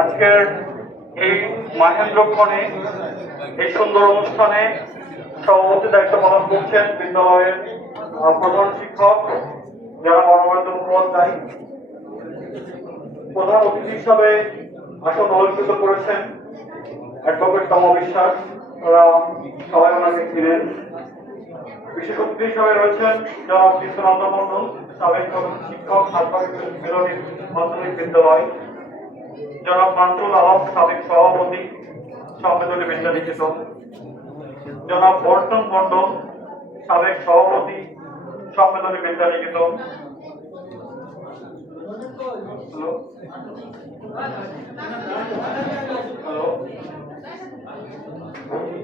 আজকের এই মহেন্দ্রক্ষণে এই সুন্দর অনুষ্ঠানে সভাপতি দায়িত্ব পালন করছেন বিদ্যালয়ের প্রধান শিক্ষক যারা অরবিন্দ মুখোপাধ্যায়। প্রধান অতিথি হিসাবে আসন অলঙ্কৃত করেছেন অ্যাডভোকেট তম বিশ্বাস, তারা সবাই ওনাকে চিনেন। বিশেষ অতিথি হিসাবে রয়েছেন জনাব কৃষ্ণনন্দ মন্ডল, সাবেক শিক্ষক, মিলনী মাধ্যমিক বিদ্যালয়। জনাব মান্তুল আলম, সাবেক সভাপতি, সম্মেলনী বিদ্যানিকেতন। জনাব বর্তন মন্ডল, সাবেক সভাপতি, সম্মেলনী বিদ্যানিকেতন।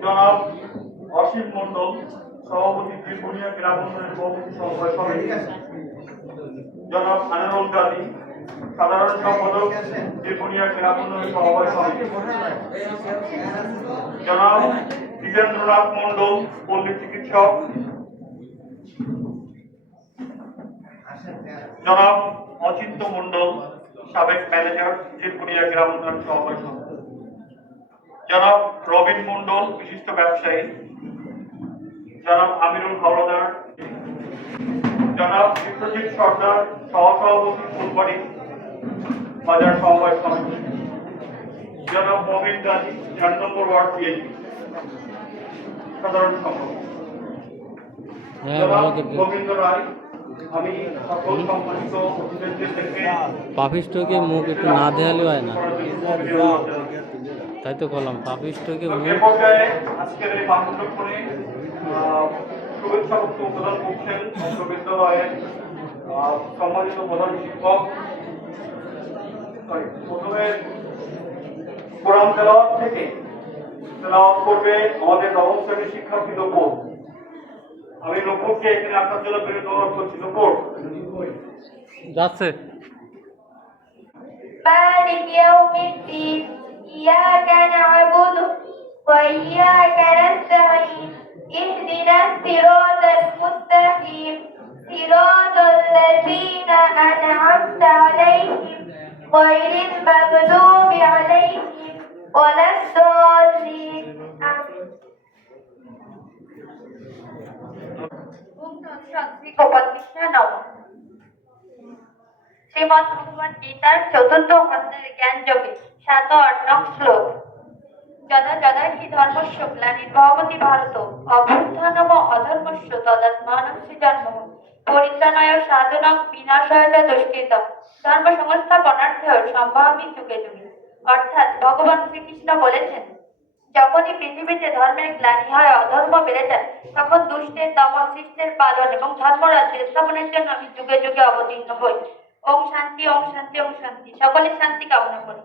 জনাব অসীম মন্ডল, সভাপতি, ত্রিপুরিয়া গ্রাম উন্নয়ন কমিটি সমবায় সমিতি। জনাব আনারুল গাজী, সাধারণ সম্পাদক, ত্রিপুরিয়া গ্রাম উন্নয়ন সমবায় সমিতি। জনাব দ্বিজেন্দ্রনাথ মন্ডল, পল্লী চিকিৎসক। জনাব অচিন্ত মন্ডল, সাবেক ম্যানেজার, ত্রিপুরিয়া গ্রাম উন্নয়ন সমবায় সমিতি। জনাব রবিন মন্ডল, বিশিষ্ট ব্যবসায়ী। জনাব আমিরুল হাওলাদার। জনাব বিশ্বজিৎ সর্দার, সহসভাপতি, ফুলবাড়ি বাজার সমবায় সমিতি। জনাব মমিন গাজী, 4 নম্বর ওয়ার্ড বিএনপি সাধারণ সম্পাদক। জনাব গোবিন্দ রায়। আমি সকল সম্মানিত অতিথিদের থেকে পাপিষ্টকে মুখ একটু না দেখালে হয় না, তাই তো বললাম পাপিষ্টকে মুখ। পর্যায়ে আজকের এই মহেন্দ্রক্ষণে শুভেচ্ছা বক্তব্য প্রদান করছেন বিশ্ববিদ্যালয়ের সম্মানিত প্রধান শিক্ষক। প্রথমে কোরআন তেলাওয়াত থেকে তেলাওয়াত করবে আমাদের নবম শ্রেণীর শিক্ষার্থী নূপুর। আমি নূপুরকে এখানে আপনার জন্য বিরত অনুরোধ করছি। নূপুর যাচ্ছে। مالك يوم الدين إياك نعبد وإياك نستعين اهدنا الصراط المستقيم صراط الذين أنعمت عليهم غير المغضوب عليهم ولا الضالين آمين. শ্রীমদ ভগবদ গীতার 4th অধ্যায়ের জ্ঞান যোগে 7 ও 8 নং শ্লোক। যদা যদা হি ধর্মস্য গ্লানির্ভবতি ভারত অভ্যুত্থানম অধর্মস্য তদাত্মানং সৃজনমঃ পরিত্রাণায় সাধনং বিনাশায় চ দুষ্কৃতম ধর্ম সংস্থাপনার্থে সম্ভাবি যুগে যুগে। অর্থাৎ ভগবান শ্রীকৃষ্ণ বলেছেন, যখনই পৃথিবীতে ধর্মের গ্লানি হয়, অধর্ম বেড়ে যায়, তখন দুষ্টের দমন, শিষ্টের পালন এবং ধর্মরাজ্য স্থাপনের জন্য আমি যুগে যুগে অবতীর্ণ হই। ওম শান্তি, ওম শান্তি, ওম শান্তি। সকলের শান্তি কামনা করি।